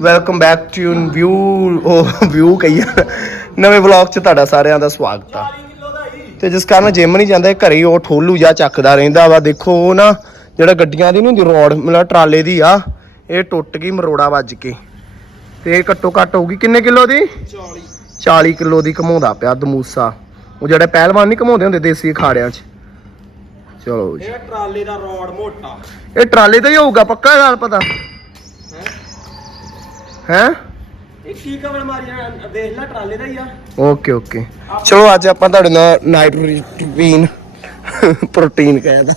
Welcome back to view ਉਹ view ਕਹੀਏ। ਨਵੇਂ ਵਲੌਗ 'ਚ ਤੁਹਾਡਾ ਸਾਰਿਆਂ ਦਾ ਸਵਾਗਤ ਆ। ਤੇ ਜਿਸ ਕਾਰਨ ਜਿਮ ਨਹੀਂ ਜਾਂਦਾ ਘਰੇ ਹੀ ਉਹ ਠੋਲੂ ਜਾਂ ਚੱਕਦਾ ਰਹਿੰਦਾ ਵਾ। ਦੇਖੋ ਉਹ ਨਾ ਜਿਹੜਾ ਗੱਡੀਆਂ ਦੀ ਨਹੀਂ ਹੁੰਦੀ ਰੋਡ ਮਤਲਬ ਟਰਾਲੇ ਦੀ ਆ ਇਹ ਟੁੱਟ ਗਈ ਮਰੋੜਾ ਵੱਜ ਕੇ। ਤੇ ਇਹ ਘੱਟੋ ਘੱਟ ਹੋਊਗੀ ਕਿੰਨੇ ਕਿਲੋ ਦੀ? 40 40 ਕਿਲੋ ਦੀ ਘਮਾਉਂਦਾ ਪਿਆ ਦਮੂਸਾ। ਉਹ ਜਿਹੜੇ ਪਹਿਲਵਾਨ ਨਹੀਂ ਘਮਾਉਂਦੇ ਹੁੰਦੇ ਦੇਸੀ ਅਖਾੜਿਆਂ 'ਚ। ਚਲੋ ਇਹ ਟਰਾਲੇ ਦਾ ਰੋਡ ਮੋਟਾ। ਇਹ ਟਰਾਲੇ ਤੇ ਹੀ ਹੋਊਗਾ ਪੱਕਾ ਗੱਲ ਪਤਾ। ਹੈ? ਇਹ ਕੀ ਕਵਲ ਮਾਰੀਆਂ ਦੇਖ ਲੈ ਟਰਾਲੇ ਦਾ ਹੀ ਆ। Okay okay. ਚਲੋ ਅੱਜ ਆਪਾਂ ਤੁਹਾਡੇ ਨਾਲ ਨਾਈਟ ਰੂਟੀਨ ਪ੍ਰੋਟੀਨ ਕਹਿੰਦਾ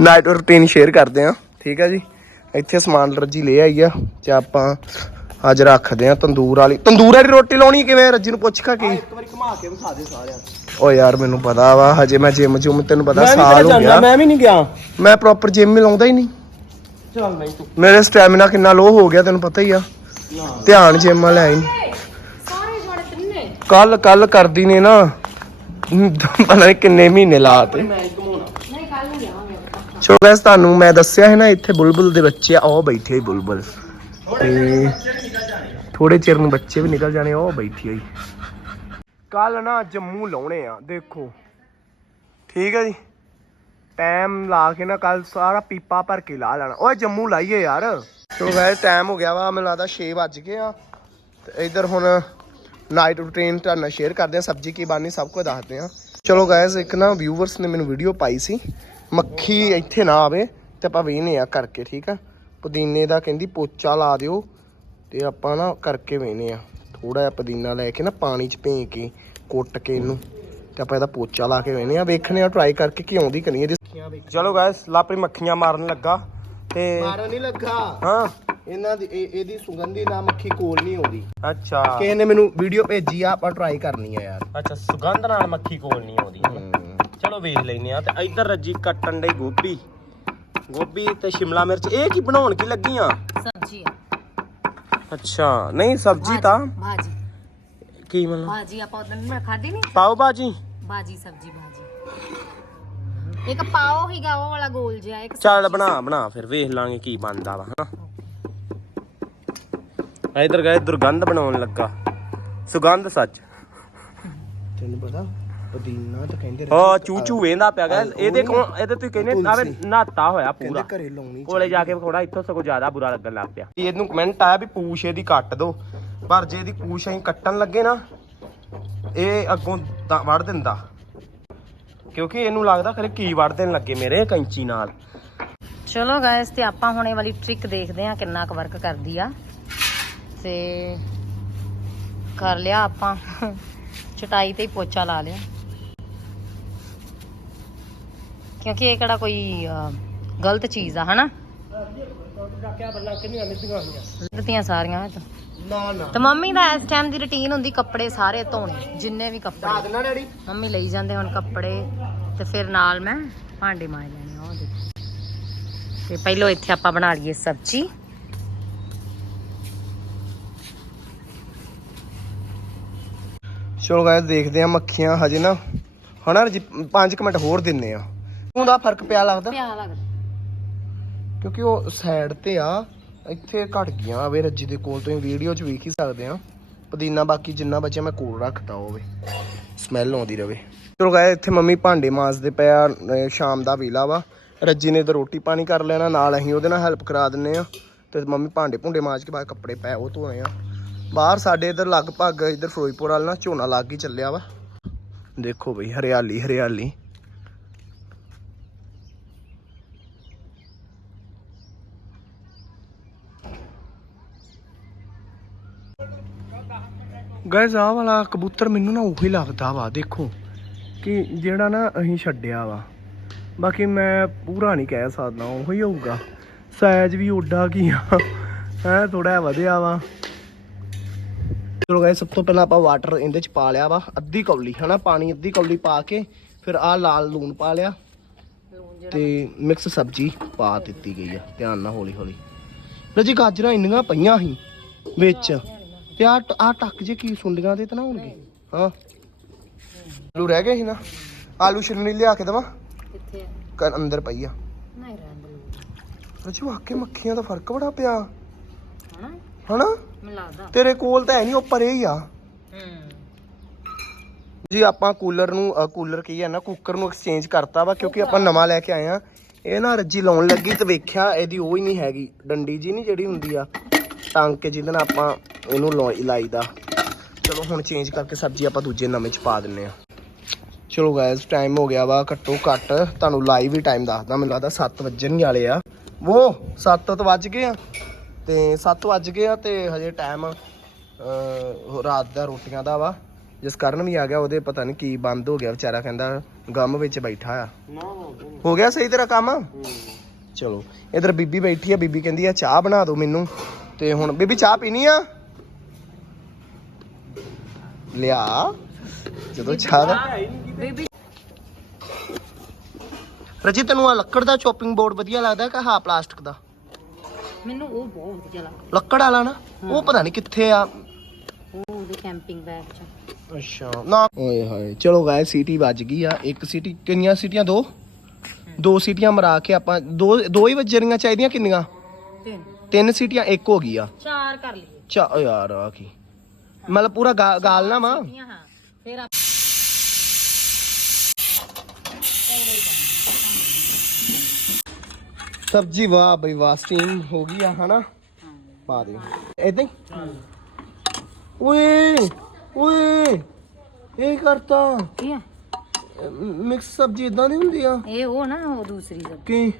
ਨਾਈਟ ਰੂਟੀਨ ਸ਼ੇਅਰ ਕਰਦੇ ਆ ਠੀਕ ਆ ਜੀ? ਇੱਥੇ ਸਮਾਨ ਰੱਜੀ ਲੈ ਆਈ ਆ ਤੇ ਆਪਾਂ ਅੱਜ ਰੱਖਦੇ ਆ ਤੰਦੂਰ ਵਾਲੀ। ਤੰਦੂਰ ਵਾਲੀ ਰੋਟੀ ਲਾਉਣੀ ਕਿਵੇਂ ਰੱਜੀ ਨੂੰ ਪੁੱਛ ਖਾ ਕੀ। ਇੱਕ ਵਾਰੀ ਘੁਮਾ ਕੇ ਵਿਖਾ ਦੇ ਸਾਰਿਆਂ ਓ ਯਾਰ ਮੈਨੂੰ ਪਤਾ ਵਾ ਹਜੇ ਮੈਂ ਜਿਮ ਜੁਮ ਤੈਨੂੰ ਪਤਾ ਸਾਲ ਹੋ ਗਿਆ। ਮੈਂ ਵੀ ਨਹੀਂ ਗਿਆ। ਮੈਂ ਪ੍ਰੋਪਰ ਜਿਮ ਹੀ ਲਾਉਂਦਾ ਹੀ ਨਹੀਂ। ਚੱਲ ਨਹੀਂ ਤੂੰ। ਮੇਰੇ ਸਟੈਮਿਨਾ ਕਿੰਨਾ ਲੋ ਹੋ ਗਿਆ ਤੈਨੂੰ ਪਤਾ ਹੀ ਆ। ਨਾ ਧਿਆਨ ਜਿਮ ਵੱਲ ਹੈ ਸਾਰੇ ਜਣੇ ਤਿੰਨੇ। ਕੱਲ ਕੱਲ ਕਰਦੀ ਨੇ ਨਾ ਪਤਾ ਨਹੀਂ ਕਿੰਨੇ ਮਹੀਨੇ ਲਾਤੇ ਮੈਂ ਹੀ ਘਮਾਉਣਾ। ਨਹੀਂ ਕੱਲ ਨੂੰ ਜਾਵਾਂਗੇ ਆਪਾਂ। ਸੋ ਗੈਸ ਤੁਹਾਨੂੰ ਮੈਂ ਦੱਸਿਆ ਹੈ ਨਾ ਇੱਥੇ ਬੁਲਬੁਲ ਦੇ ਬੱਚੇ ਆ ਉਹ ਬੈਠੇ ਹੀ ਬੁਲਬੁਲ। ਤੇ ਥੋੜੇ ਚਿਰ ਨੂੰ ਬੱਚੇ ਵੀ ਨਿਕਲ ਜਾਣੇ ਉਹ ਬੈਠੀ ਹੋਈ। ਕੱਲ ਨਾ ਜੰਮੂ ਲਾਉਣੇ ਆ ਦੇਖੋ। ਠੀਕ ਹੈ ਜੀ? ਟਾਈਮ ਲਾ ਕੇ ਨਾ ਕੱਲ ਸਾਰਾ ਪੀਪਾ ਭਰ ਕੇ ਲਾ ਲੈਣਾ। ਓਏ ਜੰਮੂ ਲਾਈਏ ਯਾਰ। ਸੋ ਗੈਸ ਟਾਈਮ ਹੋ ਗਿਆ ਵਾ, ਮੈਨੂੰ ਲੱਗਦਾ 6 ਵੱਜ ਗਏ ਆ। ਤੇ ਇਧਰ ਹੁਣ ਨਾਈਟ ਰੂਟੀਨ ਤੁਹਾਡੇ ਨਾਲ ਸ਼ੇਅਰ ਕਰਦੇ ਆ, ਸਬਜ਼ੀ ਕੀ ਬਣਨੀ ਸਭ ਕੁਝ ਦੱਸਦੇ ਆ। ਚਲੋ ਗਾਇਸ ਇੱਕ ਨਾ ਵਿਊਵਰਸ ਨੇ ਮੈਨੂੰ ਵੀਡੀਓ ਪਾਈ ਸੀ। ਮੱਖੀ ਇੱਥੇ ਨਾ ਆਵੇ ਤੇ ਆਪਾਂ ਵੇਹਨੇ ਆ ਕਰਕੇ, ਠੀਕ ਆ? ਪੁਦੀਨੇ ਦਾ ਕਹਿੰਦੀ ਪੋਚਾ ਲਾ ਦਿਓ ਤੇ ਆਪਾਂ ਨਾ ਕਰਕੇ ਵੇਹਨੇ ਆ। ਥੋੜਾ ਜਿਹਾ ਪੁਦੀਨਾ ਲੈ ਕੇ ਨਾ ਪਾਣੀ 'ਚ ਭੇ ਕੇ ਕੁੱਟ ਕੇ ਇਹਨੂੰ। ਤੇ ਆਪਾਂ ਇਹਦਾ ਪੋਚਾ ਲਾ ਕੇ ਵੇਹਨੇ ਆ ਵੇਖਣੇ ਆ ਟਰਾਈ ਕਰਕੇ ਕੀ ਆਉਂਦੀ ਕਿ ਨਹੀਂ ਇਹਦੀ। ਚਲੋ ਗਾਇਸ ਲਾਪਰੀ ਮੱਖੀਆਂ ਮਾਰਨ ਲੱਗਾ ਤੇ ਮਾਰਨ ਨਹੀਂ ਲੱਗਾ। ਹਾਂ। ਇਹਨਾਂ ਦੀ ਇਹ- ਇਹਦੀ ਸੁਗੰਧੀ ਨਾ ਮੱਖੀ ਕੋਲ ਨਹੀਂ ਆਉਂਦੀ। ਅੱਛਾ। ਕਿਸੇ ਨੇ ਮੈਨੂੰ ਵੀਡੀਓ ਭੇਜੀ ਆ ਆਪਾਂ ਟਰਾਈ ਕਰਨੀ ਆ ਯਾਰ। ਅੱਛਾ ਸੁਗੰਧ ਨਾਲ ਮੱਖੀ ਕੋਲ ਨਹੀਂ ਆਉਂਦੀ। ਚਲੋ ਵੇਖ ਲੈਨੇ ਆ ਤੇ ਇੱਧਰ ਰੱਜੀ ਕੱਟਣ ਡਈ ਗੋਭੀ। ਗੋਭੀ ਤੇ ਸ਼ਿਮਲਾ ਮਿਰਚ। ਇਹ ਕੀ ਬਣਾਉਣ ਕੀ ਲੱਗੀਆਂ? ਸਬਜ਼ੀ ਆ। ਅੱਛਾ ਨਹੀਂ ਸਬਜ਼ੀ ਤਾਂ ਭਾਜੀ ਕੀ ਮਤਲਬ? ਭਾਜੀ ਆਪਾਂ ਉਦੋਂ ਮੈਂ ਖਾਧੀ ਨਹੀਂ ਪਾਓ ਭਾਜੀ। ਭਾਜੀ ਸਬਜ਼ੀ ਭਾਜੀ ਇੱਕ ਪਾਓ ਹੀਗਾ ਉਹ ਵਾਲਾ ਗੋਲ ਜਿਹਾ ਇੱਕ ਚੱਲ ਬਣਾ ਬਣਾ ਫਿਰ ਵੇਖ ਲਾਂਗੇ ਕੀ ਬਣਦਾ ਵਾ ਹਨਾ। ਇਧਰ ਗਏ ਦੁਰਗੰਧ ਬਣਾਉਣ ਲੱਗਾ। ਸੁਗੰਧ ਸੱਚ। ਤੈਨੂੰ ਪਤਾ ਪੁਦੀਨਾ ਤਾਂ ਕਹਿੰਦੇ ਹਾਂ ਚੂ ਚੂ ਵੇਂਦਾ ਪਿਆ ਗਾ। ਇਹਦੇ ਕੋਲ ਇਹਦੇ ਤੁਸੀਂ ਕਹਿੰਦੇ ਆਵੇ ਨਾਤਾ ਹੋਇਆ ਪੂਰਾ। ਘਰੇ ਲਾਉਣੀ ਕੋਲੇ ਜਾ ਕੇ ਥੋੜਾ ਇੱਥੋਂ ਸਗੋਂ ਜ਼ਿਆਦਾ ਬੁਰਾ ਲੱਗਣ ਲੱਗ ਪਿਆ। ਇਹਨੂੰ ਕਮੈਂਟ ਆਇਆ ਵੀ ਪੂਛ ਇਹਦੀ ਕੱਟ ਦੋ। ਪਰ ਜੇ ਇਹਦੀ ਪੂਛ ਅਸੀਂ ਕੱਟਣ ਲੱਗੇ ਨਾ ਇਹ ਅੱਗੋਂ ਦਾ- ਵੜ ਦਿੰਦਾ। ਕਿਉਂਕਿ ਇਹਨੂੰ ਲੱਗਦਾ ਖਰੇ ਕੀ ਵੜ ਦੇਣ ਲੱਗੇ ਮੇਰੇ ਕੈਂਚੀ ਨਾਲ। ਚਲੋ ਗਾਇਸ ਤੇ ਆਪਾਂ ਹੁਣ ਇਹ ਵਾਲੀ ਟ੍ਰਿਕ ਦੇਖਦੇ ਆ ਕਿੰਨਾ ਕੁ ਵਰਕ ਕਰਦੀ ਆ। ਤੇ ਕਰ ਲਿਆ ਆਪਾਂ। ਚਟਾਈ ਤੇ ਹੀ ਪੋਚਾ ਲਾ ਲਿਆ। ਕਿਉਂਕਿ ਇਹ ਕਿਹੜਾ ਕੋਈ ਗਲਤ ਚੀਜ਼ ਆ ਹਨਾ? ਦਿੱਤੀਆਂ ਸਾਰੀਆਂ ਇਹ ਤਾਂ। ਨਾ ਨਾ। ਤੇ ਮੰਮੀ ਦਾ ਇਸ ਟਾਈਮ ਦੀ ਰੁਟੀਨ ਹੁੰਦੀ ਕੱਪੜੇ ਸਾਰੇ ਧੋਣੇ ਜਿੰਨੇ ਵੀ ਕੱਪੜੇ। ਡੈਡੀ? ਮੰਮੀ ਲਈ ਜਾਂਦੇ ਹੁਣ ਕੱਪੜੇ ਤੇ ਫਿਰ ਨਾਲ ਮੈਂ ਭਾਂਡੇ ਮਾਜ ਲੈਣੇ ਉਹ ਦੇਖੋ। ਤੇ ਪਹਿਲਾਂ ਇੱਥੇ ਆਪਾਂ ਬਣਾ ਲਈਏ ਸਬਜ਼ੀ। ਚਲੋ ਗਾਇਸ ਦੇਖਦੇ ਆ ਮੱਖੀਆਂ ਹਜੇ ਨਾ। ਹਣਾ ਜੀ 5 ਮਿੰਟ ਹੋਰ ਦਿੰਨੇ ਆ। ਉਹਦਾ ਫ਼ਰਕ ਪਿਆ ਲੱਗਦਾ? ਪਿਆ ਲੱਗਦਾ। ਕਿਉਂਕਿ ਉਹ ਸਾਈਡ ਤੇ ਆ। ਇੱਥੇ ਘਟ ਗਿਆ ਵੇ ਰੱਜੀ ਦੇ ਕੋਲ ਤੁਸੀਂ ਵੀਡੀਓ 'ਚ ਵੇਖ ਹੀ ਸਕਦੇ ਆ ਪੁਦੀਨਾ ਬਾਕੀ ਜਿੰਨਾ ਬਚਿਆ ਮੈਂ ਕੋਲ ਰੱਖਤਾ ਹੋਵੇ ਸਮੈਲ ਆਉਂਦੀ ਰਵੇ। ਚਲੋ ਗਾਇਸ ਇੱਥੇ ਮੰਮੀ ਭਾਂਡੇ ਮਾਂਜਦੇ ਪਿਆ ਅਹ, ਸ਼ਾਮ ਦਾ ਵੇਲਾ ਵਾ। ਰੱਜੀ ਨੇ ਤਾਂ ਰੋਟੀ ਪਾਣੀ ਕਰ ਲੈਣਾ, ਨਾਲ ਅਸੀਂ ਉਹਦੇ ਨਾਲ ਹੈਲਪ ਕਰਾ ਦਿੰਨੇ ਆ। ਤੇ ਮੰਮੀ ਭਾਂਡੇ ਭੁੰਡੇ ਮਾਂਜ ਕੇ ਬਾਅਦ ਕੱਪੜੇ ਪੈ, ਉਹ ਧੋਣੇ ਆ। ਬਾਹਰ ਸਾਡੇ ਇਧਰ ਲਗਭਗ ਇਧਰ ਫਿਰੋਜ਼ਪੁਰ ਵਾਲ ਨਾ ਝੋਨਾ ਲੱਗ ਹੀ ਚੱਲਿਆ ਵਾ। ਦੇਖੋ ਬਈ, ਹਰਿਆਲੀ ਹਰਿਆਲੀ। ਗਾਇਸ, ਆਹ ਵਾਲਾ ਕਬੂਤਰ ਮੈਨੂੰ ਨਾ ਉਹੀ ਲੱਗਦਾ ਵਾ, ਦੇਖੋ, ਕਿ ਜਿਹੜਾ ਨਾ ਅਸੀਂ ਛੱਡਿਆ ਵਾ। ਬਾਕੀ ਮੈਂ ਪੂਰਾ ਨਹੀਂ ਕਹਿ ਸਕਦਾ, ਉਹੀ ਹੋਊਗਾ। ਸਾਈਜ਼ ਵੀ ਓਡਾ ਕੀ ਆ, ਹੈ ਥੋੜਾ ਵਧਿਆ ਵਾ। ਚਲੋ ਗਾਇਸ, ਸਭ ਤੋਂ ਪਹਿਲਾਂ ਆਪਾਂ ਵਾਟਰ ਇਹਦੇ ਚ ਪਾ ਲਿਆ ਵਾ, ਅੱਧੀ ਕੌਲੀ, ਹਨਾ, ਪਾਣੀ ਅੱਧੀ ਕੌਲੀ ਪਾ ਕੇ, ਫਿਰ ਆਹ ਲਾਲ ਲੂਣ ਪਾ ਲਿਆ। ਤੇ ਮਿਕਸ ਸਬਜ਼ੀ ਪਾ ਦਿੱਤੀ ਗਈ ਆ, ਧਿਆਨ ਨਾਲ ਹੌਲੀ ਹੌਲੀ ਲੋ ਜੀ, ਗਾਜਰਾਂ ਇੰਨੀਆਂ ਪਈਆਂ ਸੀ, ਵਿੱਚ। ਤੇ ਆ ਆ ਟੱਕ ਜੇ ਕੀ ਸੁੰਡੀਆਂ ਦੇ ਤਾਂ ਨਾ ਹੋਣਗੇ? ਹਾਂ। ਆਲੂ ਰਹਿ ਗਏ ਸੀ ਨਾ। ਆਲੂ ਛਿਲਣੀ ਲਿਆ ਕੇ ਦਵਾ। ਕਿੱਥੇ ਅੰਦਰ ਪਈ ਆ। ਨਹੀਂ ਰਹਿਣ ਦੇ ਰਜੂ ਆਕੇ ਮੱਖੀਆਂ ਦਾ ਫ਼ਰਕ ਬੜਾ ਪਿਆ। ਹਨਾ? ਹਨਾ? ਮੈਨੂੰ ਲੱਗਦਾ। ਤੇਰੇ ਕੋਲ ਤਾਂ ਹੈ ਨਹੀਂ ਉਹ ਪਰੇ ਹੀ ਆ। ਹੂੰ। ਜੀ ਆਪਾਂ ਕੂਲਰ ਨੂੰ ਕੂਲਰ ਕੀ ਹੈ ਨਾ ਕੁੱਕਰ ਨੂੰ ਐਕਸਚੇਂਜ ਕਰਤਾ ਵਾ ਕਿਉਂਕਿ ਆਪਾਂ ਨਵਾਂ ਲੈ ਕੇ ਆਏ ਆ। ਇਹ ਨਾ ਰੱਜੀ ਲਾਉਣ ਲੱਗੀ ਤੇ ਵੇਖਿਆ ਇਹਦੀ ਉਹ ਹੀ ਨਹੀਂ ਹੈਗੀ। ਡੰਡੀ ਜੀ ਨਹੀਂ ਜਿਹੜੀ ਹੁੰਦੀ ਆ ਟੰਗ ਕੇ ਜਿਹਦੇ ਨਾਲ ਆਪਾਂ ਇਹਨੂੰ ਲਾਈ- ਲਾਈਦਾ। ਚਲੋ ਹੁਣ ਚੇਂਜ ਕਰਕੇ ਸਬਜ਼ੀ ਆਪਾਂ ਦੂਜੇ ਨਵੇਂ ਚ ਪਾ ਦਿੰਨੇ ਆ। ਚਲੋ ਗਾਇਸ ਟਾਈਮ ਹੋ ਗਿਆ ਵਾ ਘੱਟੋ ਘੱਟ। ਤੁਹਾਨੂੰ ਲਾਈਵ ਹੀ ਟਾਈਮ ਦੱਸਦਾ ਮੈਨੂੰ ਲੱਗਦਾ 7 ਵੱਜਣ ਵਾਲੇ ਆ। ਉਹ 7 ਤਾਂ ਵੱਜ ਗਏ ਆ। ਤੇ 7 ਵੱਜ ਗਏ ਆ ਤੇ ਹਜੇ ਟਾਈਮ ਰਾਤ ਦਾ ਰੋਟੀਆਂ ਦਾ ਵਾ। ਜਿਸ ਕਾਰਨ ਵੀ ਆ ਗਿਆ ਉਹਦੇ ਪਤਾ ਨਹੀਂ ਕੀ ਬੰਦ ਹੋ ਗਿਆ। ਵਿਚਾਰਾ ਕਹਿੰਦਾ ਗਮ ਵਿੱਚ ਬੈਠਾ ਆ। ਹੋ ਗਿਆ ਸਹੀ ਤਰ੍ਹਾਂ ਕੰਮ? ਚਲੋ ਇਧਰ ਬੀਬੀ ਬੈਠੀ ਆ। ਬੀਬੀ ਕਹਿੰਦੀ ਆ ਚਾਹ ਬਣਾ ਦਿਓ ਮੈਨੂੰ। ਤੇ ਹੁਣ ਬੀਬੀ ਚਾਹ ਪੀਣੀ ਆ? ਲਿਆ। ਜਦੋਂ ਚਾਹ ਦਾ ਬੇਬੀ ਰਜੀ ਤੈਨੂੰ ਆ ਲੱਕੜ ਦਾ ਚੋਪਿੰਗ ਬੋਰਡ ਵਧੀਆ ਲੱਗਦਾ ਕਿ ਹਾਂ ਪਲਾਸਟਿਕ ਦਾ? ਮੈਨੂੰ ਉਹ ਬਹੁਤ ਵਧੀਆ ਲੱਗਦਾ। ਲੱਕੜ ਵਾਲਾ ਨਾ? ਉਹ ਪਤਾ ਨਹੀਂ ਕਿੱਥੇ ਆ। ਉਹ ਉਹਦੇ ਕੈਂਪਿੰਗ ਬੈਗ ਚ। ਅੱਛਾ ਨਾ। ਓਏ ਹਾਏ ਚਲੋ ਗਾਇ ਸੀਟੀ ਵੱਜ ਗਈ ਆ। ਇੱਕ ਸੀਟੀ ਕਿੰਨੀਆਂ ਸੀਟੀਆਂ? ਦੋ? ਦੋ ਸੀਟੀਆਂ ਮਰਾ ਕੇ ਆਪਾਂ ਦੋ ਦੋ ਹੀ ਵੱਜਣੀਆਂ ਚਾਹੀਦੀਆਂ ਕਿੰਨੀਆਂ? ਤਿੰਨ। ਤਿੰਨ ਸੀਟੀਆਂ ਇੱਕ ਹੋ ਗਈ ਆ। ਚਾਰ ਕਰ ਲਈਏ। ਚਾ ਓ ਯਾਰ ਆ ਕੀ? ਮਤਲਬ ਪੂਰਾ ਗਾ- ਗਾਲਣਾ ਵਾ ਹਾਂ ਹਾਂ। ਫਿਰ ਆਪ- ਸਬਜੀ ਵਾਹ ਬਈ ਵਾਹ ਸਟੀਮ ਹੋ ਗਈ ਆ ਹਨਾ? ਪਾ ਦੇ। ਇਦਾਂ ਹੀ? ਓਏ ਓਏ ਇਹ ਕਰਤਾ। ਕੀ ਆ? ਮਿਕਸ ਸਬਜੀ ਇਦਾਂ ਦੀ ਹੁੰਦੀ ਆ? ਇਹ ਉਹ ਨਾ ਉਹ ਦੂਸਰੀ ਸਬਜ਼ੀ। ਕੀ?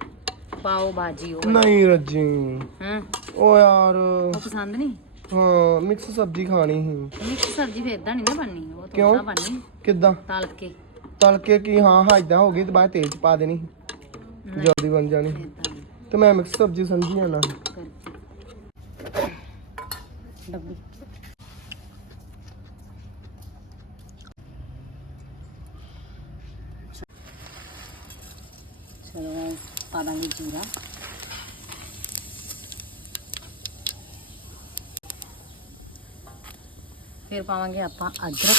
ਪਾਓ ਬਾਜੀ ਉਹ ਨਹੀਂ ਰੱਜੀ। ਹਾਂ। ਓ ਯਾਰ। ਉਹ ਪਸੰਦ ਨਹੀਂ? ਹਾਂ ਮਿਕਸ ਸਬਜੀ ਖਾਣੀ ਸੀ। ਮਿਕਸ ਸਬਜ਼ੀ ਫਿਰ ਇਦਾਂ ਨਹੀਂ ਨਾ ਬਣਨੀ ਉਹ ਕਿਉਂ? ਤਾਂ ਬਣਨੀ। ਕਿੱਦਾਂ? ਤਲ ਕੇ ਤਲ ਕੇ ਕੀ ਹਾਂ ਹਾਂ ਇਦਾਂ ਹੋ ਗਈ ਤੇ ਬਾਅਦ ਤੇਲ ਚ ਪਾ ਦੇਣੀ ਸੀ। ਜਲਦੀ ਬਣ ਜਾਣੀ। ਇਦਾਂ ਤੇ ਮੈਂ ਮਿਕਸ ਸਬਜੀ ਸਮਝੀ ਜਾਣਾ ਕਰਕੇ। ਡੱਬੀ। ਚਲੋ ਪਾ ਦਾਂਗੇ ਜੀਰਾ। फिर पावे आप अदरक।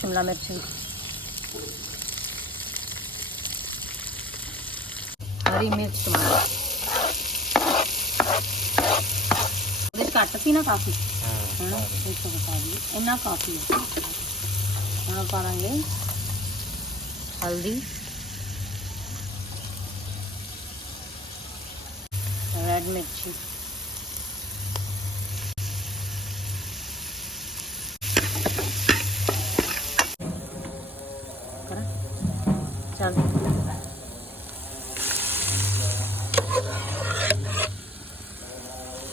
शिमला मिर्च। हरी मिर्च टमाटर घट थी ना काफ़ी। है ना इना काफ़ी है। पाँगे हल्दी। ਰੈਡ ਮਿਰਚੀ ਕਰਾਂ ਚੱਲ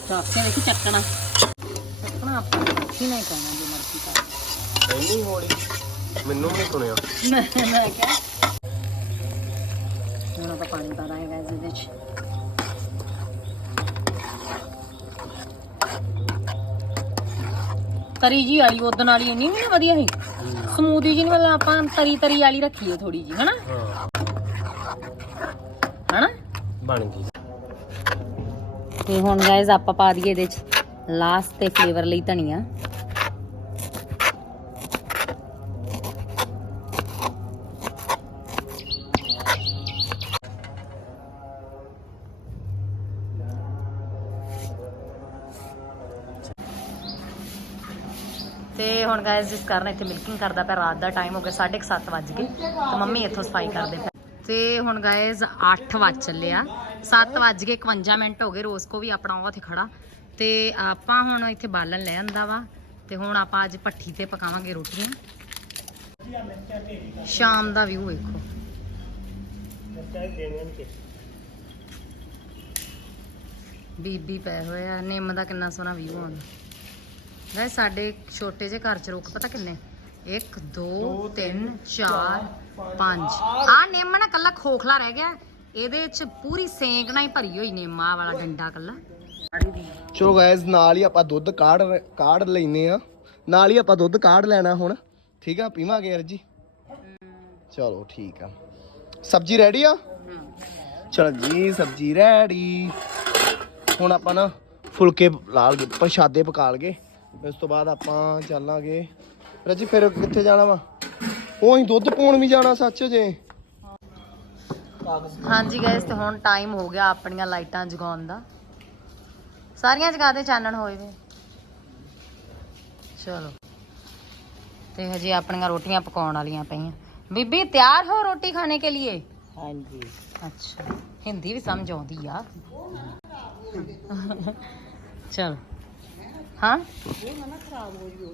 ਚਾਕੇ ਵੇਖੀ ਚੱਕਣਾ ਚੱਕਣਾ ਆਪਾਂ ਕੀ ਨਹੀਂ ਕਰਨਾ ਜੋ ਮਰਜ਼ੀ ਕਰ ਇੰਨੀ ਹੌਲੀ ਮੈਨੂੰ ਵੀ ਨਹੀਂ ਸੁਣਿਆ ਮੈਂ ਮੈਂ ਕਿਹਾ ਹੁਣ ਆਪਾਂ ਪਾਣੀ ਪਾ ਦਾਂਗੇ ਗਾਇਸ ਇਹਦੇ ਵਿੱਚ ਤਰੀ ਜੀ ਵਾਲੀ ਉਦਣ ਵਾਲੀ ਇੰਨੀ ਵੀ ਨਾ ਵਧੀਆ ਸੀ। ਸਮੂਦੀ ਜੀ ਨੀ ਮਤਲਬ ਆਪਾਂ ਤਰੀ ਤਰੀ ਵਾਲੀ ਰੱਖੀਏ ਥੋੜੀ ਜੀ ਹਨਾ? ਹਾਂ। ਹਨਾ? ਬਣ ਗਈ। ਤੇ ਹੁਣ ਗਾਇਸ ਆਪਾਂ ਪਾ ਦਈਏ ਇਹਦੇ ਚ ਲਾਸਟ ਤੇ ਫਲੇਵਰ ਲਈ ਧਨੀਆ। ਤੇ ਹੁਣ ਗਾਇਸ ਜਿਸ ਕਾਰਨ ਇੱਥੇ ਮਿਲਕਿੰਗ ਕਰਦਾ ਪਿਆ, ਰਾਤ ਦਾ ਟਾਈਮ ਹੋ ਗਿਆ 7:30 ਵੱਜ ਗਏ ਤੇ ਮੰਮੀ ਇੱਥੋਂ ਸਫ਼ਾਈ ਕਰਦੇ ਪਏ। ਤੇ ਹੁਣ ਗਾਇਸ 8 ਵੱਜ ਚੱਲੇ ਆ। 7 ਵੱਜ ਗਏ 51 ਮਿੰਟ ਹੋ ਗਏ ਰੋਸਕੋ ਵੀ ਆਪਣਾ ਉਹ ਉੱਥੇ ਖੜਾ। ਤੇ ਆਪਾਂ ਹੁਣ ਇੱਥੇ ਬਾਲਣ ਲੈ ਆਂਦਾ ਵਾ। ਤੇ ਹੁਣ ਆਪਾਂ ਅੱਜ ਭੱਠੀ ਤੇ ਪਕਾਵਾਂਗੇ ਰੋਟੀਆਂ। ਸ਼ਾਮ ਦਾ ਵਿਊ ਵੇਖੋ। ਬੀਬੀ ਪਏ ਹੋਇਆ ਨਿੰਮ ਦਾ ਕਿੰਨਾ ਸੋਹਣਾ ਵਿਊ ਆਉਂਦਾ ਵੈਸੇ ਸਾਡੇ ਛੋਟੇ ਜਿਹੇ ਘਰ ਚ ਰੁੱਖ ਪਤਾ ਕਿੰਨੇ? 1 2 3 4 5 ਆ ਨਿੰਮ ਨਾ ਕੱਲਾ ਖੋਖਲਾ ਰਹਿ ਗਿਆ। ਇਹਦੇ ਚ ਪੂਰੀ ਸੇਂਕ ਨਾਲ ਹੀ ਭਰੀ ਹੋਈ ਨਿੰਮ ਆ ਵਾਲਾ ਡੰਡਾ ਕੱਲਾ। ਚਲੋ ਗਾਇਸ ਨਾਲ ਹੀ ਆਪਾਂ ਦੁੱਧ ਕਾੜ ਕਾੜ ਲੈਨੇ ਆ। ਨਾਲ ਹੀ ਆਪਾਂ ਦੁੱਧ ਕਾੜ ਲੈਣਾ ਹੁਣ। ਠੀਕ ਆ ਪੀਵਾਂਗੇ ਯਾਰ ਜੀ? ਚਲੋ ਠੀਕ ਆ। ਸਬਜ਼ੀ ਰੈਡੀ ਆ? ਚਲ ਜੀ ਸਬਜ਼ੀ ਰੈਡੀ ਹੁਣ ਆਪਾਂ ਨਾ ਫੁਲਕੇ ਲਾ ਲਗੇ ਪ੍ਰਸ਼ਾਦੇ ਪਕਾ ਲਗੇ। ਇਸ ਤੋਂ ਬਾਅਦ ਆਪਾਂ ਚੱਲਾਂਗੇ। ਰੱਜੀ ਫਿਰ ਕਿੱਥੇ ਜਾਣਾ ਵਾ? ਉਹ ਅਸੀਂ ਦੁੱਧ ਪਾਉਣ ਵੀ ਜਾਣਾ ਸੱਚ ਜੇ। ਹਾਂਜੀ ਗਾਇਸ ਤੇ ਹੁਣ ਟਾਈਮ ਹੋ ਗਿਆ ਆਪਣੀਆਂ ਲਾਈਟਾਂ ਜਗਾਉਣ ਦਾ। ਸਾਰੀਆਂ ਜਗਾ ਦੇ ਚਾਨਣ ਹੋਏ ਵੇ ਚਲੋ। ਤੇ ਹਜੇ ਆਪਣੀਆਂ ਰੋਟੀਆਂ ਪਕਾਉਣ ਵਾਲੀਆਂ ਪਈਆਂ। ਬੀਬੀ ਤਿਆਰ ਹੋ ਰੋਟੀ ਖਾਣੇ ਕੇ लिए ਹਾਂਜੀ। ਅੱਛਾ। ਹਿੰਦੀ ਵੀ ਸਮਝ ਆਉਂਦੀ ਆ। ਚਲ। ਹਾਂ?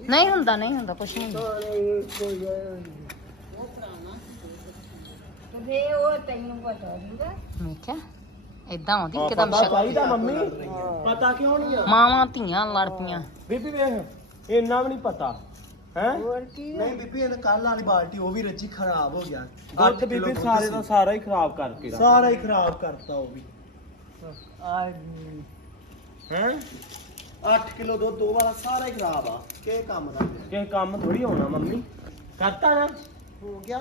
ਨਹੀਂ ਹੁੰਦਾ ਨਹੀਂ ਹੁੰਦਾ ਕੁਛ ਨਹੀਂ ਹੁੰਦਾ। ਵੇ ਉਹ ਤੈਨੂੰ ਪਤਾ ਨਹੀਂਗਾ ਮੈਂ ਕਿਹਾ ਇਦਾਂ ਆਉਂਦੀ ਇੱਕਦਮ ਸ਼ਕਲ ਚਾਹੀਦਾ ਮੰਮੀ। ਪਤਾ ਕਿਉਂ ਨਹੀਂ ਆ? ਮਾਵਾਂ ਧੀਆਂ ਲੜ ਪਈਆਂ। ਬੀਬੀ ਵੇਖ ਇੰਨਾ ਵੀ ਨਹੀਂ ਪਤਾ ਹੈ? ਹੋਰ ਕੀ? ਨਹੀਂ ਬੀਬੀ ਇਹ ਕੱਲ ਵਾਲੀ ਬਾਲਟੀ ਉਹ ਵੀ ਰੱਜੀ ਖਰਾਬ ਹੋ ਗਿਆ। ਦੁੱਧ ਬੀਬੀ ਸਾਰੇ ਦਾ ਸਾਰਾ ਹੀ ਖਰਾਬ ਕਰਕੇ ਸਾਰਾ ਹੀ ਖਰਾਬ ਕਰਤਾ ਉਹ ਵੀ। ਆ ਹੈ? 8 ਕਿਲੋ ਦੁੱਧ ਦੋ ਵਾਲਾ ਸਾਰਾ ਹੀ ਖਰਾਬ ਆ। ਕੀ ਕੰਮ ਦਾ ਕਿ ਕੰਮ ਥੋੜੀ ਹੋਣਾ ਮੰਮੀ। ਕਰਤਾ ਨਾ। ਹੋ ਗਿਆ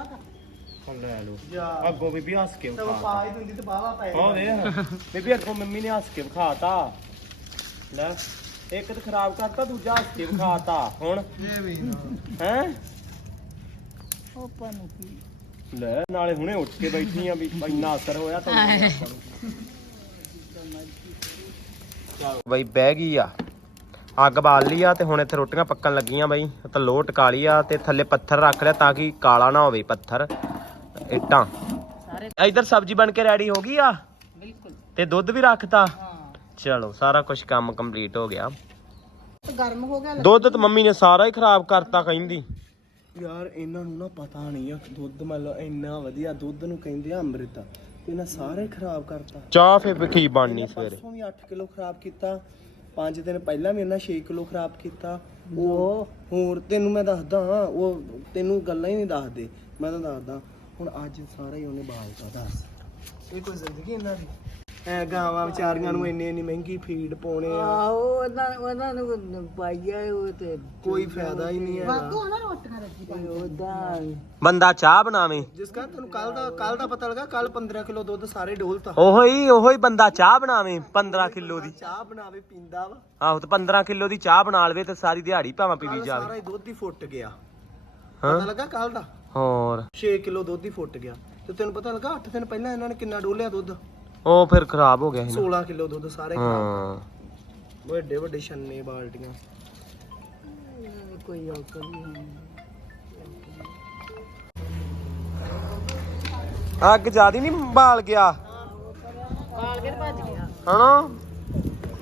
ਹੁਣ ਲੈ ਲਓ। ਜਾ। ਅੱਗੋਂ ਬੀਬੀ ਹੱਸ ਕੇ ਤੇ ਵਿਖਾ ਪਾ ਹੀ ਦਿੰਦੀ ਤੇ ਬਾਵਾ ਪੈ ਹਾਂ ਵੇਖ। ਬੀਬੀ ਅੱਗੋਂ ਮੰਮੀ ਨੇ ਹੱਸ ਕੇ ਵਿਖਾਤਾ ਲੈ ਇੱਕ ਤੇ ਖਰਾਬ ਕਰਤਾ ਦੂਜਾ ਹੱਸ ਕੇ ਵਿਖਾਤਾ ਹੁਣ? ਇਹ ਵੀ ਨਾ। ਹੈ? ਉਹ ਪਾਣੀ ਪੀ ਲੈ ਨਾਲੇ ਹੁਣੇ ਉੱਠ ਕੇ ਬੈਠੀ ਆ ਵੀ ਇੰਨਾ ਅਸਰ ਹੋਇਆ ਤਾਂ। ਬਈ ਬਹਿ ਗਈ ਆ। ਅੱਗ ਬਾਲ ਲਈ ਆ ਤੇ ਹੁਣ ਇੱਥੇ ਰੋਟੀਆਂ ਪੱਕਣ ਲੱਗੀਆਂ ਬਈ। ਤਾਂ ਲੋਹ ਟਕਾ ਲਈ ਆ ਤੇ ਥੱਲੇ ਪੱਥਰ ਰੱਖ ਲਿਆ ਤਾਂ ਕਿ ਕਾਲਾ ਨਾ ਹੋਵੇ ਪੱਥਰ। ਇੱਟਾਂ। ਇਧਰ ਸਬਜ਼ੀ ਬਣ ਕੇ ਰੈਡੀ ਹੋ ਗਈ ਆ? ਬਿਲਕੁਲ। ਤੇ ਦੁੱਧ ਵੀ ਰੱਖਤਾ? ਚਲੋ ਸਾਰਾ ਕੁਝ ਕੰਮ ਕੰਪਲੀਟ ਹੋ ਗਿਆ। ਗਰਮ ਹੋ ਗਿਆ ਦੁੱਧ ਤਾਂ ਮੰਮੀ ਨੇ ਸਾਰਾ ਹੀ ਖਰਾਬ ਕਰਤਾ ਕਹਿੰਦੀ। ਯਾਰ ਇਹਨਾਂ ਨੂੰ ਨਾ ਪਤਾ ਨਹੀਂ ਆ ਦੁੱਧ ਮੰਨ ਲਓ ਇੰਨਾ ਵਧੀਆ ਦੁੱਧ ਨੂੰ ਕਹਿੰਦੇ ਆ ਅੰਮ੍ਰਿਤ। ਤੇ ਇਹਨਾਂ ਸਾਰੇ ਖਰਾਬ ਕਰਤਾ। ਚਾਹ ਫੇ ਕੀ ਬਣਨੀ ਸਵੇਰੇ? ਪਰਸੋਂ ਵੀ 8 ਕਿਲੋ ਖਰਾਬ ਕੀਤਾ। 5 ਦਿਨ ਪਹਿਲਾਂ ਵੀ ਇਹਨਾਂ 6 ਕਿਲੋ ਖਰਾਬ ਕੀਤਾ। ਉਹ ਹੋਰ ਤੈਨੂੰ ਮੈਂ ਦੱਸਦਾ ਹਾਂ ਉਹ ਤੈਨੂੰ ਗੱਲਾਂ ਹੀ ਨਹੀਂ ਦੱਸਦੇ। ਮੈਂ ਤਾਂ ਦੱਸਦਾ ਹੁਣ ਅੱਜ ਸਾਰਾ ਹੀ ਉਹਨੇ ਬਾਲਤਾ ਦੱਸ ਇਹ ਕੋਈ ਜ਼ਿੰਦਗੀ ਇਹਨਾਂ ਦੀ? ਐ ਗਾਵਾਂ ਵਿਚਾਰੀਆਂ ਨੂੰ ਇੰਨੀ ਇੰਨੀ ਮਹਿੰਗੀ ਫੀਡ ਪਾਉਣੇ ਆ। ਆਹੋ ਉਹਨਾਂ ਉਹਨਾਂ ਨੂੰ ਪਾਈਆ ਉਹ ਤੇ ਕੋਈ ਫਾਇਦਾ ਹੀ ਨਹੀਂ ਹੈਗਾ। ਉਹਦਾ ਬੰਦਾ ਚਾਹ ਬਣਾਵੇ। ਜਿਸ ਕਾ ਤੈਨੂੰ ਕੱਲ ਦਾ ਕੱਲ ਦਾ ਪਤਾ ਲੱਗਾ ਕੱਲ 15 ਕਿਲੋ ਦੁੱਧ ਸਾਰੇ ਡੋਲਤਾ। ਉਹੋ ਹੀ ਉਹੋ ਹੀ ਬੰਦਾ ਚਾਹ ਬਣਾਵੇ 15 ਕਿਲੋ ਦੀ। ਚਾਹ ਬਣਾਵੇ ਪੀਂਦਾ ਵਾ। ਆਹੋ ਤੇ 15 ਕਿਲੋ ਦੀ ਚਾਹ ਬਣਾ ਲਵੇ ਤੇ ਸਾਰੀ ਦਿਹਾੜੀ ਭਾਵੇਂ ਪੀਵੀ ਕੱਲ ਜਾਵੇ। ਸਾਰਾ ਹੀ ਦੁੱਧ ਹੀ ਫੁੱਟ ਗਿਆ। ਹਾਂ। ਪਤਾ ਲੱਗਾ ਕੱਲ ਦਾ? ਹੋਰ। 6 ਕਿਲੋ ਦੁੱਧ ਹੀ ਫੁੱਟ ਗਿਆ। ਤੇ ਤੈਨੂੰ ਪਤਾ ਲੱਗਾ 8 ਦਿਨ ਪਹਿਲਾਂ ਇਹਨਾਂ ਨੇ ਕਿੰਨਾ ਡੋਲਿਆ ਦੁੱਧ? ਉਹ ਫਿਰ ਖਰਾਬ ਹੋ ਗਿਆ ਸੀ ਨਾ। 16 ਕਿਲੋ ਦੁੱਧ ਸਾਰੇ ਖਰਾਬ। ਹਾਂ। ਵੱਡੇ ਵੱਡੇ ਛੰਨੇ ਬਾਲਟੀਆਂ। ਕੋਈ ਔਕਲ ਨਹੀਂ ਅੱਗ ਜਿਆਦੀ ਨਹੀਂ ਬਾਲ ਗਿਆ? ਕਾਲ ਕੇ ਭੱਜ ਗਿਆ। ਹਨਾ?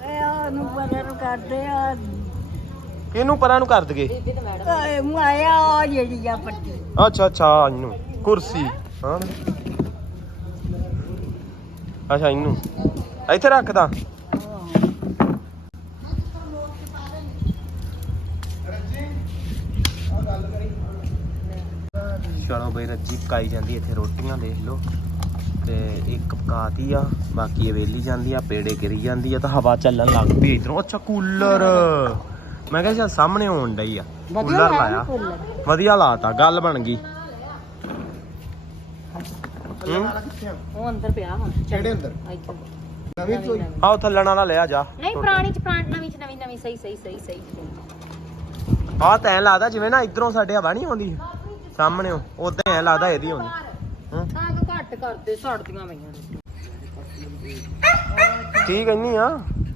ਇਹ ਉਹਨੂੰ ਨੂੰ ਕਰਦੇ ਆ। ਕਿਹਨੂੰ ਪਰਾਂ ਨੂੰ ਕਰ ਦਗੇ ਇਹ ਮਾਇਆ ਆ ਜਿਹੜੀ ਆ ਪੱਟੀ। ਅੱਛਾ ਅੱਛਾ ਇਹਨੂੰ ਕੁਰਸੀ। ਹਾਂ। ਅੱਛਾ ਇਹਨੂੰ। ਇੱਥੇ ਰੱਖਦਾ ਚਲੋ ਬਈ ਰੱਜੀ ਪਕਾਈ ਜਾਂਦੀ ਇੱਥੇ ਰੋਟੀਆਂ ਦੇਖ ਲਓ। ਤੇ ਇੱਕ ਪਕਾਤੀ ਆ ਇਹ ਵੇਲੀ ਜਾਂਦੀ ਆ ਪੇੜੇ ਗਿਰੀ ਜਾਂਦੀ ਆ ਤਾਂ ਹਵਾ ਚੱਲਣ ਲੱਗ ਪਈ ਇਧਰੋਂ। ਅੱਛਾ ਕੂਲਰ। ਮੈਂ ਕਿਹਾ ਸਾਹਮਣੇ ਹੋਣ ਡਈ ਆ। ਕੂਲਰ ਲਾਇਆ। ਵਧੀਆ ਲਾਤਾ ਗੱਲ ਬਣ ਗਈ। ਹੂੰ? ਉਹ ਅੰਦਰ ਪਿਆ ਹੁਣ ਕਿਹੜੇ ਅੰਦਰ? ਇੱਧਰ ਨਵੀਂ ਕੋਈ ਆਹ ਥੱਲਣ ਵਾਲਾ ਲਿਆ ਜਾ। ਨਹੀਂ ਪੁਰਾਣੀ ਚ ਪੁਰਾਣੀ ਨਵੀਂ ਚ ਨਵੀਂ ਨਵੀਂ ਸਹੀ ਸਹੀ ਸਹੀ ਸਹੀ। ਆਹ ਤਾਂ ਐਂ ਲੱਗਦਾ ਜਿਵੇਂ ਨਾ ਇਧਰੋਂ ਸਾਡੇ ਹਵਾ ਨਹੀਂ ਆਉਂਦੀ। ਸਾਹਮਣੇ ਉਦਾਂ ਐਂ ਲੱਗਦਾ ਇਹਦੀ ਆਉਂਦੀ। ਆਗ ਘੱਟ ਕਰਦੇ ਸੜਦੀਆਂ ਪਈਆਂ ਕੀ ਕਹਿੰਨੀ ਆ?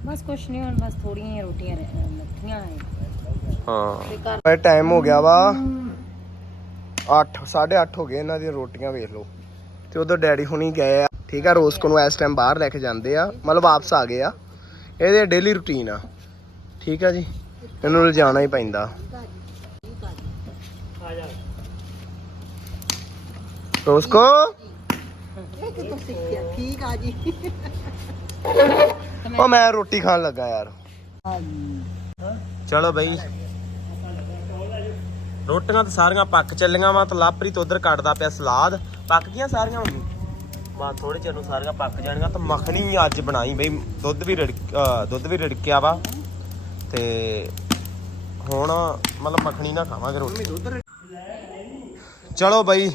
ਬਸ ਕੁਛ ਨਹੀਂ ਹੁਣ ਬਸ ਥੋੜੀਆਂ ਰੋਟੀਆਂ ਐ ਹਾਂ। ਇਹ ਟਾਈਮ ਹੋ ਗਿਆ ਵਾ। 8 8:30 ਹੋ ਗਏ ਇਹਨਾਂ ਦੀਆਂ ਰੋਟੀਆਂ ਵੇਖ ਲਓ। ਤੇ ਉਧਰ ਡੈਡੀ ਹੁਣੀ ਗਏ ਆ। ਠੀਕ ਆ, ਰੋਜ਼ ਨੂੰ ਇਸ ਟਾਈਮ ਬਾਹਰ ਲੈ ਕੇ ਜਾਂਦੇ ਆ। ਮਤਲਬ ਵਾਪਸ ਆ ਗਏ ਆ। ਇਹਦੇ ਡੇਲੀ ਰੁਟੀਨ ਆ। ਠੀਕ ਆ ਜੀ। ਇਹਨੂੰ ਲਿਜਾਣਾ ਹੀ ਪੈਂਦਾ। ਰੋਸਕੋ ਠੀਕ ਆ ਜੀ ਉਹ ਮੈਂ ਰੋਟੀ ਖਾਣ ਲੱਗਾ ਯਾਰ। ਚਲੋ ਬਈ। ਰੋਟੀਆਂ ਤਾਂ ਸਾਰੀਆਂ ਪੱਕ ਚੱਲੀਆਂ ਵਾ ਤੇ ਲਾਪਰੀ ਤੋਂ ਉਧਰ ਕੱਟਦਾ ਪਿਆ ਸਲਾਦ। ਪੱਕ ਗਈਆਂ ਸਾਰੀਆਂ ਮੰਮੀ ਬਸ ਥੋੜੇ ਚਿਰ ਨੂੰ ਸਾਰੀਆਂ ਪੱਕ ਜਾਣਗੀਆਂ ਤਾਂ ਮੱਖਣੀ ਅੱਜ ਬਣਾਈ ਬਈ ਦੁੱਧ ਵੀ ਰਿੜਕ ਦੁੱਧ ਵੀ ਰਿੜਕਿਆ ਵਾ। ਤੇ ਹੁਣ ਮਤਲਬ ਮੱਖਣੀ ਨਾ ਖਾਵਾਂਗੇ ਰੋਟੀ। ਚਲੋ ਬਈ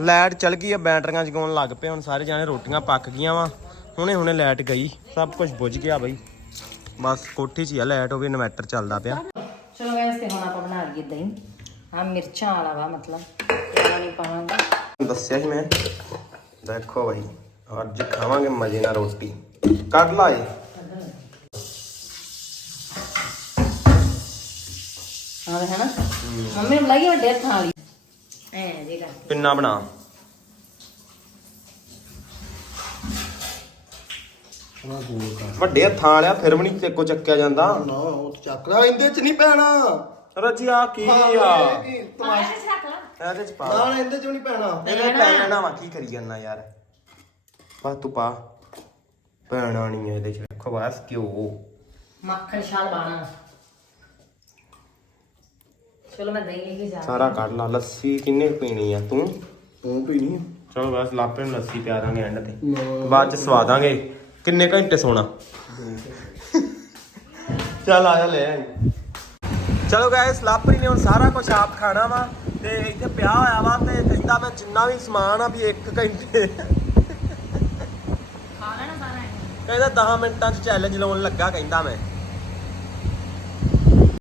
ਲਾਈਟ ਚਲ ਗਈ ਆ ਬੈਟਰੀਆਂ ਜਗਾਉਣ ਲੱਗ ਪਏ ਹੁਣ ਸਾਰੇ ਜਾਣੇ ਰੋਟੀਆਂ ਪੱਕ ਗਈਆਂ ਵਾ। ਹੁਣੇ ਹੁਣੇ ਲਾਈਟ ਗਈ ਸਭ ਕੁਝ ਬੁਝ ਗਿਆ ਬਈ। ਬਸ ਕੋਠੀ 'ਚ ਹੀ ਆ ਲਾਈਟ ਉਹ ਵੀ ਇਨਵਰਟਰ ਚੱਲਦਾ ਪਿਆ। ਚਲੋ ਗਾਇਸ ਤੇ ਹੁਣ ਆਪਾਂ ਬਣਾ ਲਈਏ ਦਹੀਂ। ਆ ਮਿਰਚਾਂ ਵਾਲਾ ਵਾ ਮਤਲਬ। ਇਹਨਾਂ ਨਹੀਂ ਪਾਵਾਂਗਾ। ਦੱਸਿਆ ਸੀ ਮੈਂ। ਦੇਖੋ ਬਈ ਅੱਜ ਖਾਵਾਂਗੇ ਮਜ਼ੇ ਨਾਲ ਰੋਟੀ। ਕੱਢ ਲਾ ਏ ਹਾਂ ਹੈ ਨਾ? ਮੰਮੀ ਨੇ ਬੁਲਾਈ ਵੱਡੇ ਹੱਥਾਂ ਵਾਲੀ। ਐ ਦੇ। ਕਰ ਪਿੰਨਾ ਬਣਾ। ਵੱਡੇ ਹੱਥਾਂ ਵਾਲਿਆ ਫਿਰ ਵੀ ਨਹੀਂ ਤੇਕੋ ਚੱਕਿਆ ਜਾਂਦਾ। ਨਾ ਉਹ ਤਾਂ ਚੱਕ ਲੈ ਇਹਦੇ ਚ ਨਹੀਂ ਪੈਣਾ। ਰੱਜੀ ਆ? ਕੀ ਆ ਇਹਦੇ ਚ ਪਾ। ਨਾ ਇਹਦੇ ਚ ਨਹੀਂ ਪੈਣਾ। ਇਹਦੇ ਪੈ ਵਾ ਕੀ ਕਰੀ ਜਾਂਦਾ ਯਾਰ? ਪਾ ਤੂੰ ਪਾ। ਪੈਣਾ ਨਹੀਂ ਇਹਦੇ ਚ ਰੱਖੋ ਬਸ ਕਿਉਂ। ਮੱਖਣ ਛਾਲ ਬਾਣਾ। ਚਲੋ ਮੈਂ ਦਹੀਂ ਲੈ ਕੇ ਜਾ। ਸਾਰਾ ਕੱਢ ਲਾ ਲੱਸੀ ਕਿੰਨੇ ਕੁ ਪੀਣੀ ਆ ਤੂੰ? ਤੂੰ ਪੀਣੀ ਚਲੋ ਬਸ ਲਾਪੇ ਨੂੰ ਲੱਸੀ ਪਿਆ ਦਾਂਗੇ ਐਂਡ ਤੇ। ਬਾਅਦ ਚ ਸਵਾ ਦਾਂਗੇ। ਕਿੰਨੇ ਘੰਟੇ ਸੋਣਾ? ਚੱਲ ਆ ਜਾ ਲੈ ਆਈ। ਚਲੋ ਗਾਇਸ ਲਾਪਰੀ ਨੇ ਹੁਣ ਸਾਰਾ ਕੁਝ ਆਪ ਖਾਣਾ ਵਾ ਤੇ ਇੱਥੇ ਪਿਆ ਹੋਇਆ ਵਾ ਤੇ ਕਹਿੰਦਾ ਮੈਂ ਜਿੰਨਾ ਵੀ ਸਮਾਨ ਆ ਵੀ 1 ਘੰਟੇ। ਖਾ ਲੈਣਾ ਸਾਰਾ ਕਹਿੰਦਾ 10 ਮਿੰਟਾਂ 'ਚ ਚੈਲੰਜ ਲਾਉਣ ਲੱਗਾ ਕਹਿੰਦਾ ਮੈਂ।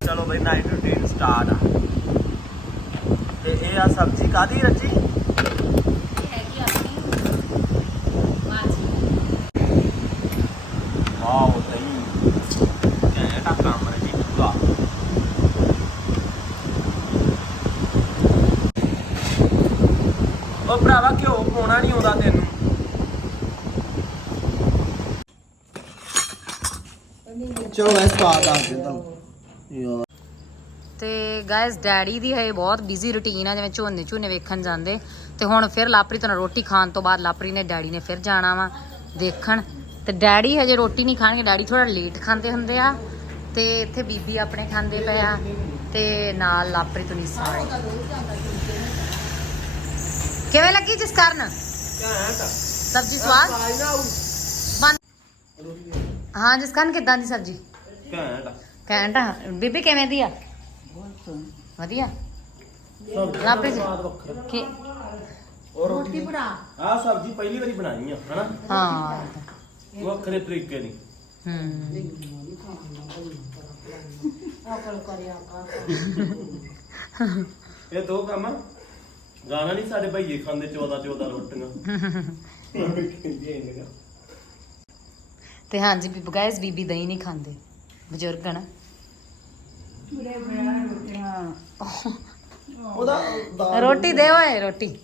ਚਲੋ ਬਈ ਨਾਈਟ ਰੂਟੀਨ ਸਟਾਰਟ ਆ। ਤੇ ਇਹ ਆ ਸਬਜ਼ੀ ਕਾਦੀ ਰੱਜੀ ਇਹ ਹੈਗੀ ਆਪਣੀ ਬਾਜੀ ਵਾਓ ਸਹੀ ਘੈਂਟ ਆ ਕੰਮ ਰੱਜੀ ਪੂਰਾ ਉਹ ਭਰਾਵਾ ਘਿਓ ਪਾਉਣਾ ਨਹੀਂ ਆਉਂਦਾ ਤੈਨੂੰ। ਚਲੋ ਮੈਂ ਸਟਾਰਟ ਆ ਦਿੰਦਾ ਯਾਰ ਤੇ ਗਾਇਸ ਡੈਡੀ ਦੀ ਹੈ ਬਹੁਤ ਬਿਜ਼ੀ ਰੁਟੀਨ ਆ ਜਿਵੇਂ ਝੋਨੇ ਝੋਨੇ ਵੇਖਣ ਜਾਂਦੇ। ਤੇ ਹੁਣ ਫਿਰ ਲਾਪਰੀ ਤੋਂ ਰੋਟੀ ਖਾਣ ਤੋਂ ਬਾਅਦ ਲਾਪਰੀ ਨੇ ਡੈਡੀ ਨੇ ਫਿਰ ਜਾਣਾ ਵਾ ਦੇਖਣ ਤੇ ਡੈਡੀ ਹਜੇ ਰੋਟੀ ਨਹੀਂ ਖਾਣਗੇ ਡੈਡੀ ਥੋੜਾ ਲੇਟ ਖਾਂਦੇ ਹੁੰਦੇ ਆ। ਤੇ ਇੱਥੇ ਬੀਬੀ ਆਪਣੇ ਖਾਂਦੇ ਪਏ ਆ ਤੇ ਨਾਲ ਲਾਪਰੀ ਤੋਂ ਨਹੀਂ ਸਾਰੇ ਕਿਵੇਂ ਲੱਗੀ ਜਿਸ ਕਾਰਨ ਸਬਜੀ ਸਵਾਦ ਬਣ ਹਾਂ ਜਿਸ ਕਾਰਨ ਕਿਦਾਂ ਦੀ ਸਬਜੀ ਘੈਂਟ ਆ। ਘੈਂਟ ਆ ਬੀਬੀ ਕਿਵੇਂ ਦੀ ਆ ਵਧੀਆ ਲਾਪਰੀ ਜੀ ਕੀ ਰੋਟੀ ਬਣਾ ਆ ਸਬਜ਼ੀ ਪਹਿਲੀ ਵਾਰੀ ਬਣਾਈ ਆ ਹਨਾ ਹਾਂ ਵੱਖਰੇ ਤਰੀਕੇ ਦੀ ਹੂੰ ਇਹ ਦੋ ਕੰਮ ਆ। ਗਾਣਾ ਨਹੀਂ ਸਾਡੇ ਭਈਏ ਖਾਂਦੇ 14 14 ਰੋਟੀਆਂ। ਤੇ ਹਾਂਜੀ ਬੀਬੀ ਗਾਇਸ ਬੀਬੀ ਦਹੀਂ ਨਹੀਂ ਖਾਂਦੇ। ਬਜ਼ੁਰਗ ਆ ਨਾ। ਉਹਦਾ ਰੋਟੀ ਦੇ ਓਏ ਰੋਟੀ।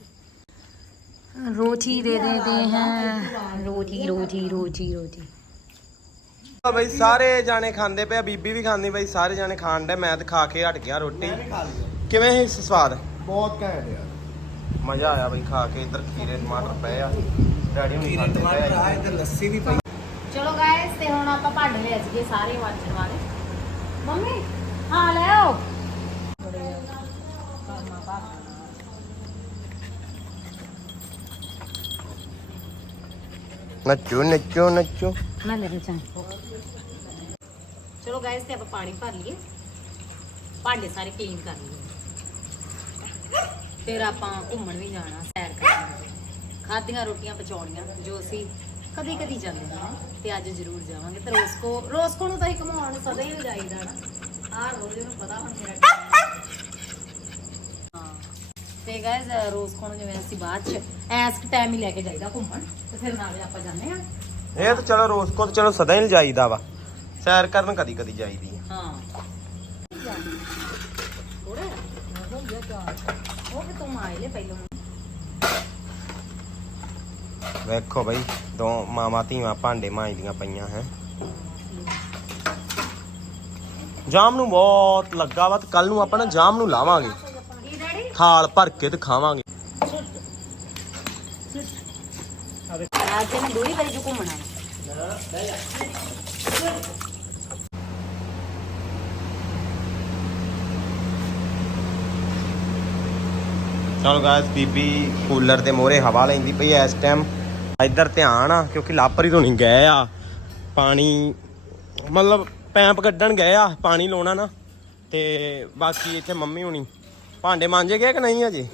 ਰੋਟੀ ਦੇ ਦੇਤੇ हैं ਰੋਟੀ ਰੋਟੀ ਰੋਟੀ ਰੋਟੀ ਆ ਬਈ ਸਾਰੇ ਜਾਣੇ ਖਾਂਦੇ ਪਿਆ ਬੀਬੀ ਵੀ ਖਾਂਦੀ ਬਈ ਸਾਰੇ ਜਾਣੇ ਖਾਣ ਦੇ ਮੈਂ ਤੇ ਖਾ ਕੇ ਹਟ ਗਿਆ ਰੋਟੀ। ਕਿਵੇਂ ਸੀ ਸਵਾਦ? ਬਹੁਤ ਘੈਂਟ ਯਾਰ ਮਜ਼ਾ ਆਇਆ ਬਈ ਖਾ ਕੇ ਇੱਧਰ ਖੀਰੇ ਟਮਾਟਰ ਪਏ ਆ ਡੈਡੀ ਨੂੰ ਖਾਂਦੇ ਪਏ ਆ ਇੱਧਰ ਲੱਸੀ ਵੀ ਪਈ ਚਲੋ ਗਾਇਸ ਤੇ ਹੁਣ ਆਪਾਂ ਭਾਂਡੇ ਲੈ ਜੀਏ ਸਾਰੇ ਵਾਚਣ ਵਾਲੇ ਮੰਮੀ ਹਾਂ ਲੈ ਆਓ ਨੱਚੋ ਨੱਚੋ ਨੱਚੋ ਮੈਂ ਲੈ ਚਾਂ ਚਲੋ ਗਾਇਸ ਤੇ ਆਪਾਂ ਪਾਣੀ ਭਰ ਲਈਏ ਭਾਂਡੇ ਸਾਰੇ ਕਲੀਨ ਕਰ ਲਈਏ ਫਿਰ ਆਪਾਂ ਘੁੰਮਣ ਵੀ ਜਾਣਾ ਸੈਰ ਕਰਨ ਖਾਦੀਆਂ ਰੋਟੀਆਂ ਪਚਾਉਣੀਆਂ ਜੋ ਅਸੀਂ ਕਦੀ ਕਦੀ ਜਾਂਦੇ ਹਾਂ ਤੇ ਅੱਜ ਜ਼ਰੂਰ ਜਾਵਾਂਗੇ। ਤੇ ਰੋਸਕੋ ਰੋਸਕੋ ਨੂੰ ਤਾਂ ਹੀ ਘੁਮਾਉਣ ਸਦਾ ਹੀ ਜਾਈਦਾ ਨਾ। ਆਹ ਰੋਜ਼ ਨੂੰ ਪਤਾ ਹੁਣ ਮੇਰਾ ਤੇ ਗਾਇਸ ਰੋਸਕੋ ਨੂੰ ਜਿਵੇਂ ਅਸੀਂ ਬਾਅਦ ਚ ਐਸ ਟਾਈਮ ਹੀ ਲੈ ਕੇ ਜਾਈਦਾ ਘੁੰਮਣ ਤੇ ਫਿਰ ਨਾਲ ਆਪਾਂ ਜਾਂਦੇ ਹਾਂ। ਇਹ ਤਾਂ ਚਲੋ ਰੋਜ਼ ਕੋ ਤਾਂ ਚਲੋ ਸਦਾ ਹੀ ਜਾਈਦਾ ਵਾ। ਸੈਰ ਕਰਨ ਕਦੀ ਕਦੀ ਜਾਈਦੀ ਆ। ਹਾਂ। ਥੋੜਾ ਵੇਖੋ ਬਈ ਦੋ ਮਾਮਾ ਧੀਆਂ ਭਾਂਡੇ ਮਾਂਜਦੀਆਂ ਪਈਆਂ ਹੈ। ਜਾਮ ਨੂੰ ਬਹੁਤ ਲੱਗਾ ਵਾ ਤੇ ਕੱਲ ਨੂੰ ਆਪਾਂ ਨਾ ਜਾਮ ਨੂੰ ਲਾਵਾਂਗੇ। ਥਾਲ ਭਰ ਕੇ ਤੇ ਖਾਵਾਂਗੇ। ਅੱਜ ਮੈਂ ਦੋਰੀ ਵਾਰੀ ਜੋ ਘੁੰਮਣਾ। ਚਲੋ ਗਾਇਸ ਬੀਬੀ ਕੂਲਰ ਦੇ ਮੋਹਰੇ ਹਵਾ ਲੈਂਦੀ ਪਈ ਐ ਇਸ ਟਾਈਮ ਇੱਧਰ ਧਿਆਨ ਆ, ਕਿਉਂਕਿ ਲਾਪਰੀ ਤੋਂ ਨਹੀਂ ਗਏ ਆ। ਪਾਣੀ, ਮਤਲਬ ਪੈਂਪ ਕੱਢਣ ਗਏ ਆ, ਪਾਣੀ ਲਾਉਣਾ ਨਾ। ਤੇ ਬਾਕੀ ਇੱਥੇ ਮੰਮੀ ਹੁਣੀ। ਭਾਂਡੇ ਮਾਂਜੇ ਗਏ ਕਿ ਨਹੀਂ ਅਜੇ?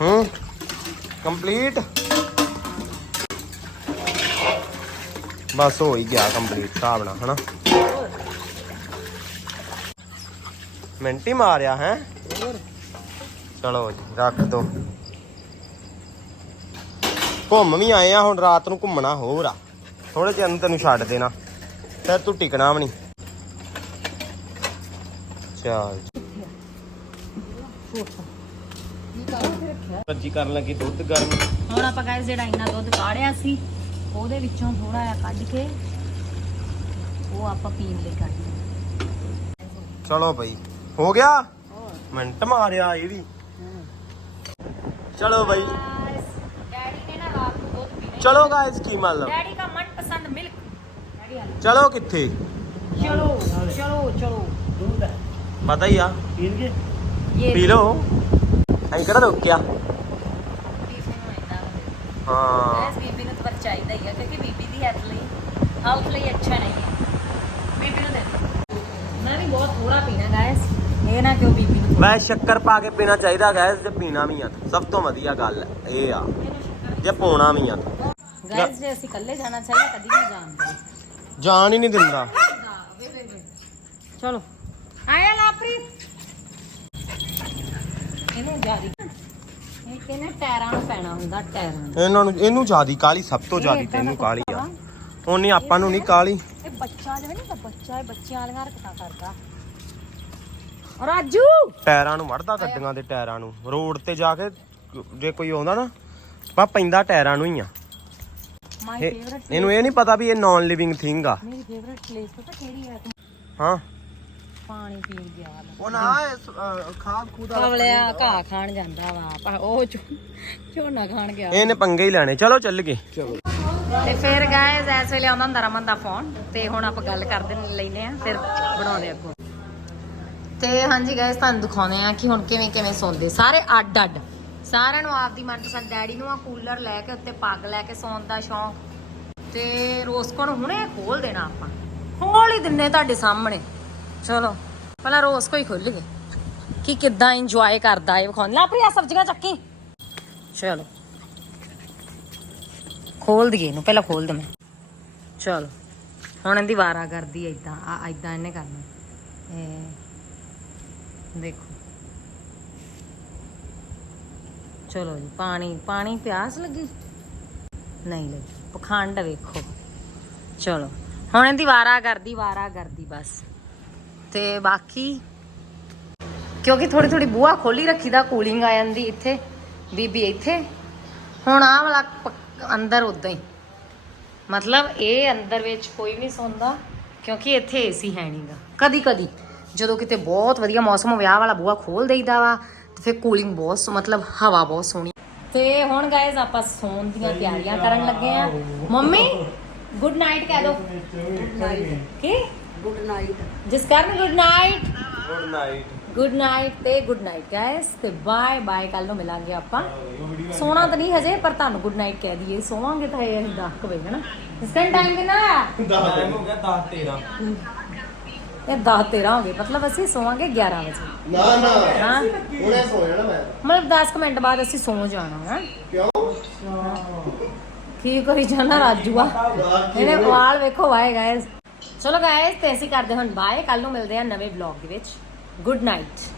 ਹੂੰ? ਕੰਪਲੀਟ ਬਸ ਹੋ ਹੀ ਗਿਆ ਕੰਪਲੀਟ ਹਿਸਾਬ ਨਾਲ, ਹਨਾ? ਮਿੰਟ ਹੀ ਮਾਰਿਆ, ਹੈ? ਚਲੋ ਜੀ ਰੱਖ ਦੋ। ਘੁੰਮ ਵੀ ਆਏ ਆ ਹੁਣ ਰਾਤ ਨੂੰ ਘੁੰਮਣਾ ਹੋਰ ਆ। ਥੋੜੇ ਚਿਰ ਨੂੰ ਤੈਨੂੰ ਛੱਡ ਦੇਣਾ। ਫਿਰ ਤੂੰ ਟਿਕਣਾ ਵੀ ਨਹੀਂ। ਚੱਲ ਸਬਜ਼ੀ ਕਰਨ ਲੱਗੀ ਦੁੱਧ ਗਰਮ। ਹੁਣ ਆਪਾਂ ਗਾਇਸ ਜਿਹੜਾ ਇੰਨਾ ਦੁੱਧ ਕਾੜਿਆ ਸੀ ਉਹਦੇ ਵਿੱਚੋਂ ਥੋੜਾ ਜਿਹਾ ਕੱਢ ਕੇ ਉਹ ਆਪਾਂ ਪੀਣ ਲਈ ਕੱਢ ਚਲੋ ਬਈ ਹੋ ਗਿਆ? ਮਿੰਟ ਮਾਰਿਆ ਇਹ ਵੀ। ਚਲੋ ਬਈ। ਡੈਡੀ ਨੇ ਨਾ ਰਾਤ ਨੂੰ ਦੁੱਧ ਪੀਣਾ ਚਲੋ ਗਾਇਸ ਕੀ ਮਤਲਬ ਡੈਡੀ ਦਾ ਮਨਪਸੰਦ ਮਿਲਕ ਡੈਡੀ ਆ ਚਲੋ ਕਿੱਥੇ? ਚਲੋ ਚਲੋ ਚਲੋ। ਪਤਾ ਹੀ ਆ। ਇਹ ਪੀ ਲਓ। ਐਂ ਕਿਹੜਾ ਰੋਕਿਆ? ਬੀਬੀ ਨੂੰ ਇੰਨਾ ਹਾਂ। ਗੈਸ ਬੀਬੀ ਨੂੰ ਤਾਂ ਚਾਹੀਦਾ ਹੀ ਆ ਕਿਉਂਕਿ ਬੀਬੀ ਦੀ ਹੈਲਥ ਲਈ ਹੈਲਥ ਲਈ ਅੱਛਾ ਨਹੀਂ। ਹੈ ਬੀਬੀ ਨੂੰ ਦੇ ਦਿਓ। ਮੈਂ ਵੀ ਬਹੁਤ ਥੋੜਾ ਪੀਣਾ ਗਾਇਸ ਇਹ ਨਾ ਕਿਉਂ ਬੀਬੀ ਨੂੰ ਮੈਂ ਸ਼ੱਕਰ ਪਾ ਕੇ ਪੀਣਾ ਚਾਹੀਦਾ ਗੈਸ ਜੇ ਪੀਣਾ ਵੀ ਆ। ਤਾਂ। ਸਭ ਤੋਂ ਵਧੀਆ ਗੱਲ ਇਹ ਆ। ਜੇ ਪਾਉਣਾ ਵੀ ਆ। ਤਾਂ। ਗਾਇਸ ਜੇ ਅਸੀਂ ਇਕੱਲੇ ਜਾਣਾ ਚਾਹੀਏ ਕਦੀ ਨਹੀਂ ਜਾਣਦੇ ਜਾਣ ਹੀ ਨਹੀਂ ਦਿੰਦਾ। ਚਲੋ। ਆਇਆ ਲਾਪਰੀ। ਇਹਨੂੰ ਜਾਰੀ ਇਹ ਕਹਿੰਦੇ ਟਾਇਰਾਂ ਨੂੰ ਪੈਣਾ ਹੁੰਦਾ ਟਾਇਰਾਂ ਨੂੰ। ਇਹਨਾਂ ਨੂੰ ਇਹਨੂੰ ਜਿਆਦੀ ਕਾਲੀ ਸਭ ਤੋਂ ਜਿਆਦੀ ਤੈਨੂੰ ਕਾਲੀ ਆ। ਉਹਨੇ ਆਪਾਂ ਨੂੰ ਨਹੀਂ ਕਾਲੀ ਇਹ ਬੱਚਾ ਜਿਵੇਂ ਨਹੀਂ ਬੱਚਾ ਇਹ ਬੱਚਿਆਂ ਵਾਲੀਆਂ ਹਰਕਤਾਂ ਕਰਦਾ। ਰਾਜੂ? ਟਾਇਰਾਂ ਨੂੰ ਵੜਦਾ ਗੱਡੀਆਂ ਦੇ ਟਾਇਰਾਂ ਨੂੰ। ਰੋਡ ਤੇ ਜਾ ਕੇ ਜੇ ਕੋਈ ਆਉਂਦਾ ਨਾ ਪਾ ਪੈਂਦਾ ਟਾਇਰਾਂ ਨੂੰ ਹੀ ਆ। ਮਾਈ ਇਹ- ਫੇਵਰਟ ਇਹਨੂੰ ਇਹ ਨਹੀਂ ਪਤਾ ਵੀ ਇਹ ਨਾਨ ਲਿਵਿੰਗ ਥਿੰਗ ਆ। ਮੇਰੀ ਫੇਵਰਟ ਪਲੇਸ ਪਤਾ ਕਿਹੜੀ ਹੈ ਹਾਂ। ਪਾਣੀ ਪੀਣ ਗਿਆ। ਉਹ ਨਾ ਖਾਦ ਖੂਦ ਕਵਲਿਆ ਘਾਹ ਖਾਣ ਜਾਂਦਾ ਵਾ ਪਰ ਉਹ ਝੋ- ਝੋਨਾ ਖਾਣ ਗਿਆ। ਇਹਨੇ ਪੰਗੇ ਹੀ ਲੈਣੇ। ਚਲੋ ਚੱਲ ਗਏ। ਤੇ ਫਿਰ ਗਾਇਸ ਇਸ ਵੇਲੇ ਆਉਂਦਾ ਹੁੰਦਾ ਰਮਨ ਦਾ ਫੋਨ ਤੇ ਹੁਣ ਆਪਾਂ ਗੱਲ ਕਰਦੇ ਲੈਨੇ ਆ ਫਿਰ ਬਣਾਉਂਦੇ ਅੱਗੋਂ। ਤੇ ਹਾਂਜੀ ਗਾਇਸ ਤੁਹਾਨੂੰ ਦਿਖਾਉਂਦੇ ਆ ਕਿ ਹੁਣ ਕਿਵੇਂ ਕਿਵੇਂ ਸੌਂਦੇ। ਸਾਰੇ ਅੱਡ ਅੱਡ। ਸਾਰਿਆਂ ਨੂੰ ਆਪਦੀ ਮਨਪਸੰਦ ਡੈਡੀ ਨੂੰ ਆ ਕੂਲਰ ਲੈ ਕੇ ਉੱਤੇ ਪੱਗ ਲੈ ਕੇ ਸੌਣ ਦਾ ਸ਼ੌਂਕ। ਤੇ ਰੋਸਕੋ ਨੂੰ ਹੁਣੇ ਖੋਲ ਦੇਣਾ ਆਪਾਂ। ਖੋਲ ਹੀ ਦਿੰਨੇ ਤੁਹਾਡੇ ਸਾਹਮਣੇ। ਚਲੋ, ਪਹਿਲਾਂ ਰੋਸਕੋ ਹੀ ਖੁੱਲ ਕਿ ਕਿੱਦਾਂ ਇੰਜੋਏ ਕਰਦਾ ਏ ਵਿਖਾਉਣ। ਲਾ ਪ੍ਰਿਆ ਸਬਜ਼ੀਆਂ ਚੱਕੀ। ਚਲੋ। ਖੋਲ ਦਈਏ ਇਹਨੂੰ, ਪਹਿਲਾਂ ਖੋਲ ਦਵਾਂ ਚਲੋ। ਹੁਣ ਇਹਦੀ ਵਾਰਾ ਕਰਦੀ ਐ ਇਦਾਂ ਆ ਇਦਾਂ ਇਹਨੇ ਕਰਨਾ। ਇਹ ਦੇਖੋ। ਚਲੋ ਜੀ, ਪਾਣੀ ਪਾਣੀ ਪਿਆਸ ਲੱਗੀ? ਨਹੀਂ ਲੱਗੀ। ਪਖੰਡ ਵੇਖੋ। ਚਲੋ, ਹੁਣ ਇਹਦੀ ਵਾਰਾ ਕਰਦੀ ਵਾਰਾ ਕਰਦੀ ਬਸ। ਤੇ ਬਾਕੀ, ਕਿਉਂਕਿ ਥੋੜੀ ਥੋੜੀ ਬੂਹਾ ਖੋਲੀ ਰੱਖੀ ਦਾ ਕੂਲਿੰਗ ਆ ਜਾਂਦੀ ਇੱਥੇ। ਬੀਬੀ ਇੱਥੇ। ਹੁਣ ਆਹ ਵਾਲਾ ਅੰਦਰ ਉਦਾਂ ਹੀ। ਮਤਲਬ ਇਹ ਅੰਦਰ ਵਿੱਚ ਕੋਈ ਵੀ ਨਹੀਂ ਸੌਂਦਾ, ਕਿਉਂਕਿ ਇੱਥੇ ਏਸੀ ਹੈ ਨਹੀਂਗਾ ਕਦੀ ਕਦੀ ਜਦੋਂ ਕਿਤੇ ਬਹੁਤ ਵਧੀਆ ਮੌਸਮ ਹੋਵੇ ਆਹ ਵਾਲਾ ਬੂਹਾ ਖੋਲ ਦੇਈਦਾ ਵਾ ਤੇ ਫਿਰ ਕੂਲਿੰਗ ਬਹੁਤ ਸੋ- ਮਤਲਬ ਹਵਾ ਬਹੁਤ ਸੋਹਣੀ। ਤੇ ਹੁਣ ਗਾਇਜ਼ ਆਪਾਂ ਸੌਣ ਦੀਆਂ ਤਿਆਰੀਆਂ ਕਰਨ ਲੱਗੇ ਆ। ਮੰਮੀ ਗੁੱਡ ਨਾਈਟ ਕਹਿ ਦੋ। ਕੀ? ਗੁੱਡ ਨਾਈਟ ਜਿਸ ਕਰਨ good night good night good night ਤੇ ਗੁੱਡ ਨਾਈਟ ਗਾਇਸ ਤੇ ਬਾਏ ਬਾਏ ਕੱਲ ਨੂੰ ਮਿਲਾਂਗੇ ਆਪਾਂ। ਸੋਣਾ ਤਾਂ ਨਹੀਂ ਹਜੇ ਪਰ ਤੁਹਾਨੂੰ ਗੁੱਡ ਨਾਈਟ ਕਹਿ ਦਈਏ। ਸੋਵਾਂਗੇ ਤਾਂ ਇਹ 10 ਵਜੇ ਹਨਾ? ਇਸ ਟਾਈਮ ਕਿੰਨਾ ਆ ਟਾਈਮ ਹੋ ਗਿਆ 10 13 ਇਹ 10 13 ਹੋ ਗਏ। ਮਤਲਬ ਅਸੀਂ ਸੋਵਾਂਗੇ 11 ਵਜੇ। ਨਾ ਨਾ। ਹਾਂ। ਹੁਣੇ ਸੋ ਜਾਣਾ ਮੈਂ। ਮਤਲਬ 10 ਕੁ ਮਿੰਟ ਬਾਅਦ ਅਸੀਂ ਸੌ ਜਾਣਾ ਹੈ ਕਿਉਂ? ਕੀ ਕਰੀ ਜਾਣਾ ਰਾਜੂ ਆ? ਇਹਨੇ ਵਾਲ ਵੇਖੋ ਵਾਏ ਗਾਇਸ ਚਲੋ ਗਾਇਸ ਤੇ ਅਸੀਂ ਕਰਦੇ ਹੁਣ ਬਾਏ। ਕੱਲ ਨੂੰ ਮਿਲਦੇ ਆ ਨਵੇਂ ਵਲੌਗ ਦੇ ਵਿੱਚ। Good night